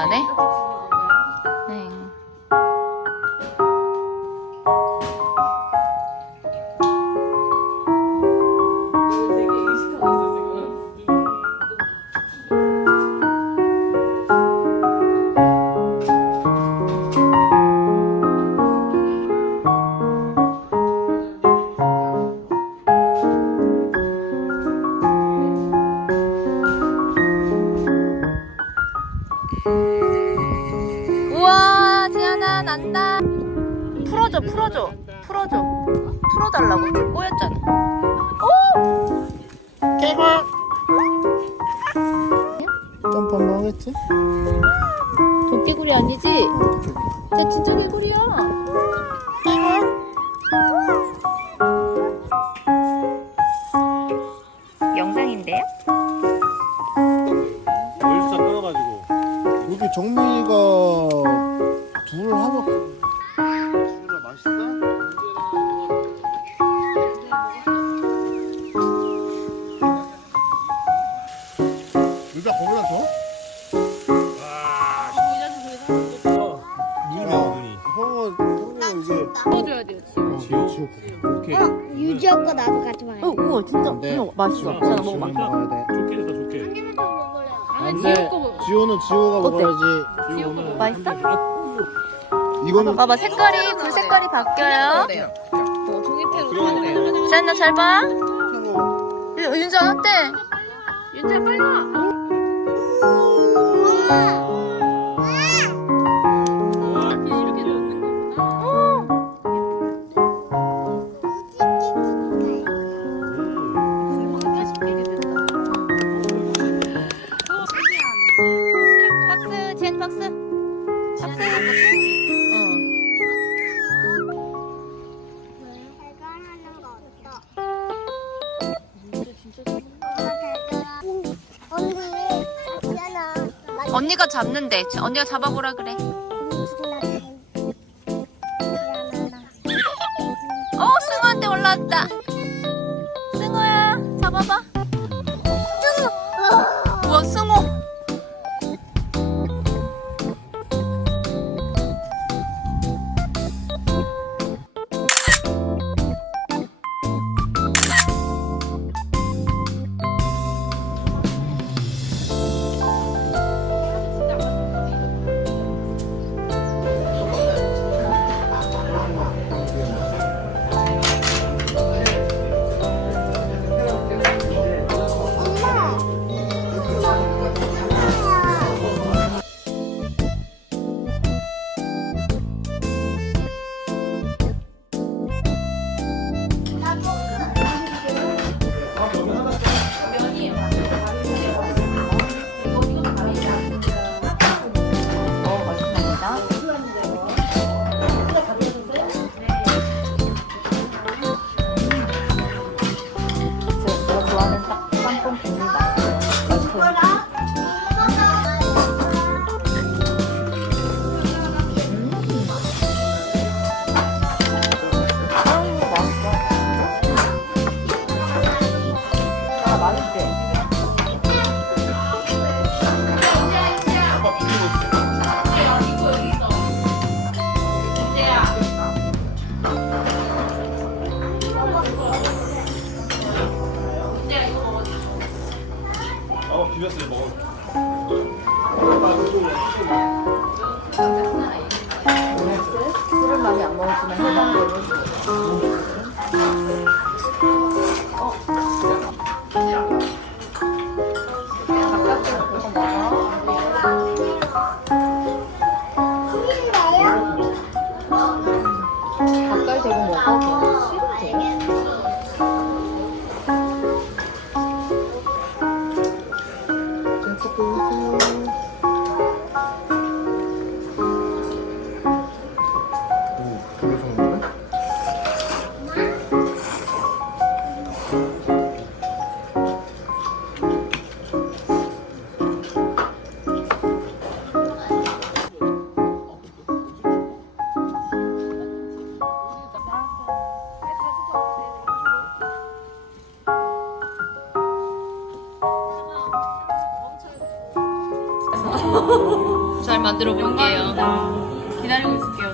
了呢 난다. 풀어줘 풀어줘. 풀어줘. 풀어달라고? 지금 꼬였잖아. 오! 깨고! 땀밥 먹겠지? 도끼구리 아니지? 쟤 진짜 개구리야. 맛있어? 유자 거기다 줘? 눈이 매워 눈이 형은 형은 이제 풀어줘야 돼요, 지금. 지옥? 지옥. 오케이 유지 오빠 나도 같이 어, 우와, 진짜. 네. 우와, 맛있어. 자, 자, 자, 먹어봐. 자. 먹어야 돼. 좋게 됐다 좋게 안 돼. 지호는 지호가 어때? 먹어야지. 지옥은 맛있어? 이거는 봐봐, 색깔이, 불 색깔이 바뀌어요. 그래 짠나 잘 봐. 어, 윤- 윤정 어때? 윤정 빨리 와. 이렇 언니가 잡는데. 언니가 잡아보라 그래. 어, 승호한테 올라왔다. 승호야, 잡아봐. 술을 많이 안 먹었지만 해장국을 가 잘 만들어 볼게요. 기다리고 있을게요.